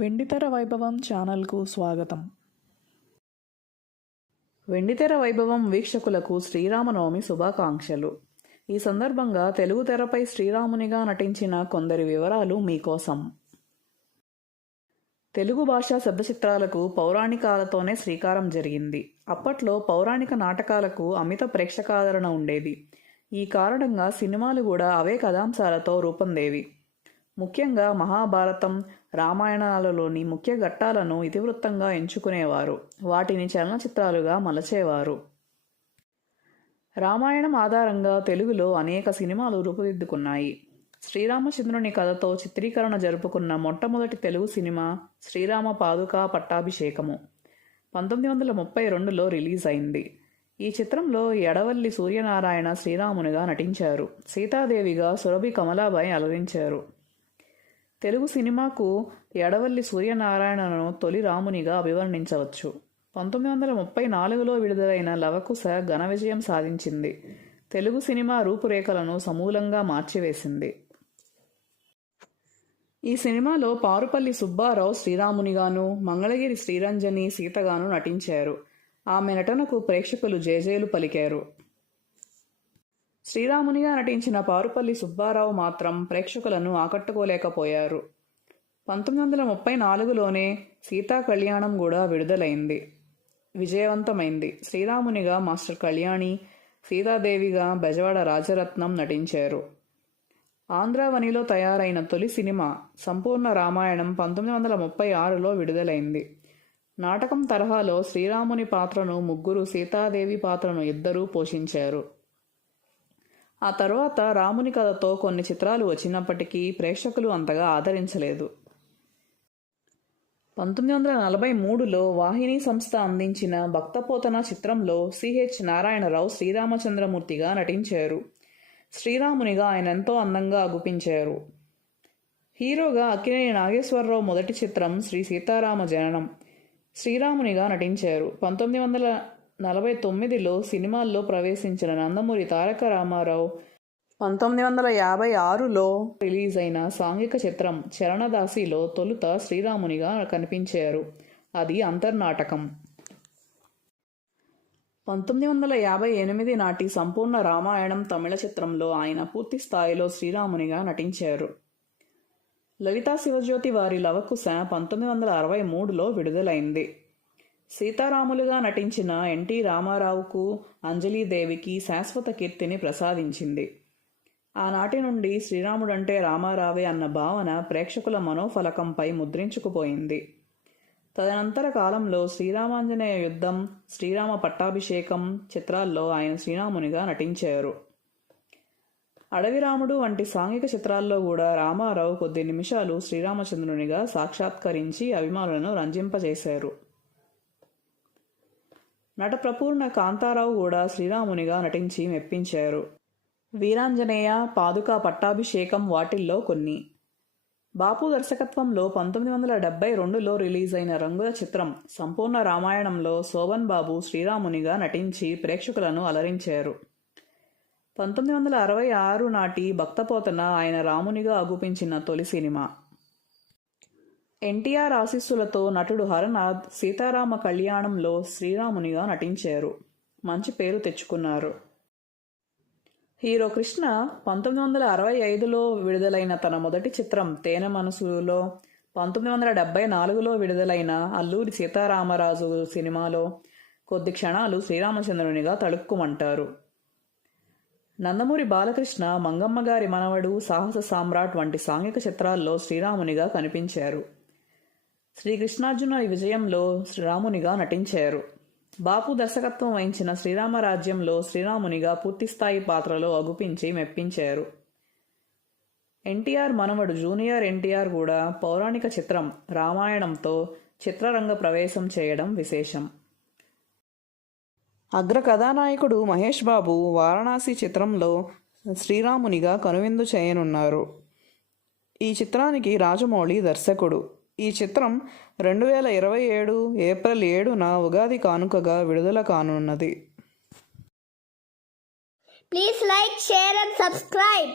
వెండితెర వైభవం ఛానల్కు స్వాగతం. వెండితెర వైభవం వీక్షకులకు శ్రీరామనవమి శుభాకాంక్షలు. ఈ సందర్భంగా తెలుగు తెరపై శ్రీరామునిగా నటించిన కొందరి వివరాలు మీకోసం. తెలుగు భాషా శబ్దచిత్రాలకు పౌరాణికాలతోనే శ్రీకారం జరిగింది. అప్పట్లో పౌరాణిక నాటకాలకు అమిత ప్రేక్షకాదరణ ఉండేది. ఈ కారణంగా సినిమాలు కూడా అవే కథాంశాలతో రూపొందేవి. ముఖ్యంగా మహాభారతం, రామాయణాలలోని ముఖ్య ఘట్టాలను ఇతివృత్తంగా ఎంచుకునేవారు. వాటిని చలనచిత్రాలుగా మలచేవారు. రామాయణం ఆధారంగా తెలుగులో అనేక సినిమాలు రూపుదిద్దుకున్నాయి. శ్రీరామచంద్రుని కథతో చిత్రీకరణ జరుపుకున్న మొట్టమొదటి తెలుగు సినిమా శ్రీరామ పాదుకా పట్టాభిషేకము 1932లో రిలీజ్ అయింది. ఈ చిత్రంలో ఎడవల్లి సూర్యనారాయణ శ్రీరామునిగా నటించారు. సీతాదేవిగా సురభి కమలాబాయి అలరించారు. తెలుగు సినిమాకు ఎడవల్లి సూర్యనారాయణను తొలి రామునిగా అభివర్ణించవచ్చు. 1934లో విడుదలైన లవకుశ ఘన విజయం సాధించింది. తెలుగు సినిమా రూపురేఖలను సమూలంగా మార్చివేసింది. ఈ సినిమాలో పారుపల్లి సుబ్బారావు శ్రీరామునిగాను, మంగళగిరి శ్రీరంజని సీతగాను నటించారు. ఆమె నటనకు ప్రేక్షకులు జేజేలు పలికారు. శ్రీరామునిగా నటించిన పారుపల్లి సుబ్బారావు మాత్రం ప్రేక్షకులను ఆకట్టుకోలేకపోయారు. 1934లోనే సీతా కళ్యాణం కూడా విడుదలైంది, విజయవంతమైంది. శ్రీరామునిగా మాస్టర్ కళ్యాణి, సీతాదేవిగా బెజవాడ రాజరత్నం నటించారు. ఆంధ్రావనిలో తయారైన తొలి సినిమా సంపూర్ణ రామాయణం 1936లో విడుదలైంది. నాటకం తరహాలో శ్రీరాముని పాత్రను ముగ్గురు, సీతాదేవి పాత్రను ఇద్దరూ పోషించారు. ఆ తర్వాత రాముని కథతో కొన్ని చిత్రాలు వచ్చినప్పటికీ ప్రేక్షకులు అంతగా ఆదరించలేదు. 1943లో వాహిని సంస్థ అందించిన భక్తపోతన చిత్రంలో సిహెచ్ నారాయణరావు శ్రీరామచంద్రమూర్తిగా నటించారు. శ్రీరామునిగా ఆయన ఎంతో అందంగా అగుపించారు. హీరోగా అక్కినేని నాగేశ్వరరావు మొదటి చిత్రం శ్రీ సీతారామ జననం. శ్రీరామునిగా నటించారు. 1949లో సినిమాల్లో ప్రవేశించిన నందమూరి తారక రామారావు 1956లో రిలీజ్ అయిన సాంఘిక చిత్రం చరణదాసిలో తొలుత శ్రీరామునిగా కనిపించారు. అది అంతర్నాటకం. 1958 నాటి సంపూర్ణ రామాయణం తమిళ చిత్రంలో ఆయన పూర్తి స్థాయిలో శ్రీరామునిగా నటించారు. లలితా శివజ్యోతి వారి లవకుశ 1963లో విడుదలైంది. సీతారాములుగా నటించిన ఎన్టీ రామారావుకు, అంజలీదేవికి శాశ్వత కీర్తిని ప్రసాదించింది. ఆనాటి నుండి శ్రీరాముడంటే రామారావే అన్న భావన ప్రేక్షకుల మనోఫలకంపై ముద్రించుకుపోయింది. తదనంతర కాలంలో శ్రీరామాంజనేయ యుద్ధం, శ్రీరామ పట్టాభిషేకం చిత్రాల్లో ఆయన శ్రీరామునిగా నటించారు. అడవిరాముడు వంటి సాంఘిక చిత్రాల్లో కూడా రామారావు కొద్ది నిమిషాలు శ్రీరామచంద్రునిగా సాక్షాత్కరించి అభిమానులను రంజింపజేశారు. నట ప్రపూర్ణ కాంతారావు కూడా శ్రీరామునిగా నటించి మెప్పించారు. వీరాంజనేయ, పాదుకా పట్టాభిషేకం వాటిల్లో కొన్ని. బాపు దర్శకత్వంలో 1972లో రిలీజ్ అయిన రంగుల చిత్రం సంపూర్ణ రామాయణంలో శోభన్ బాబు శ్రీరామునిగా నటించి ప్రేక్షకులను అలరించారు. 1966 నాటి భక్తపోతన ఆయన రామునిగా అగుపించిన తొలి సినిమా. ఎన్టీఆర్ ఆశీస్సులతో నటుడు హరనాథ్ సీతారామ కళ్యాణంలో శ్రీరామునిగా నటించారు. మంచి పేరు తెచ్చుకున్నారు. హీరో కృష్ణ 1965లో విడుదలైన తన మొదటి చిత్రం తేనె మనసులో, 1974లో విడుదలైన అల్లూరి సీతారామరాజు సినిమాలో కొద్ది క్షణాలు శ్రీరామచంద్రునిగా తళుక్కుమంటారు. నందమూరి బాలకృష్ణ మంగమ్మగారి మనవడు, సాహస సామ్రాట్ వంటి సాంఘిక చిత్రాల్లో శ్రీరామునిగా కనిపించారు. శ్రీకృష్ణార్జున విజయంలో శ్రీరామునిగా నటించారు. బాపు దర్శకత్వం వహించిన శ్రీరామరాజ్యంలో శ్రీరామునిగా పూర్తిస్థాయి పాత్రలో అగుపించి మెప్పించారు. ఎన్టీఆర్ మనవడు జూనియర్ ఎన్టీఆర్ కూడా పౌరాణిక చిత్రం రామాయణంతో చిత్రరంగ ప్రవేశం చేయడం విశేషం. అగ్ర కథానాయకుడు మహేష్ బాబు వారణాసి చిత్రంలో శ్రీరామునిగా కనువిందు చేయనున్నారు. ఈ చిత్రానికి రాజమౌళి దర్శకుడు. ఈ చిత్రం 2027 ఏప్రిల్ 7న ఉగాది కానుకగా విడుదల కానున్నది. Please like, share and subscribe.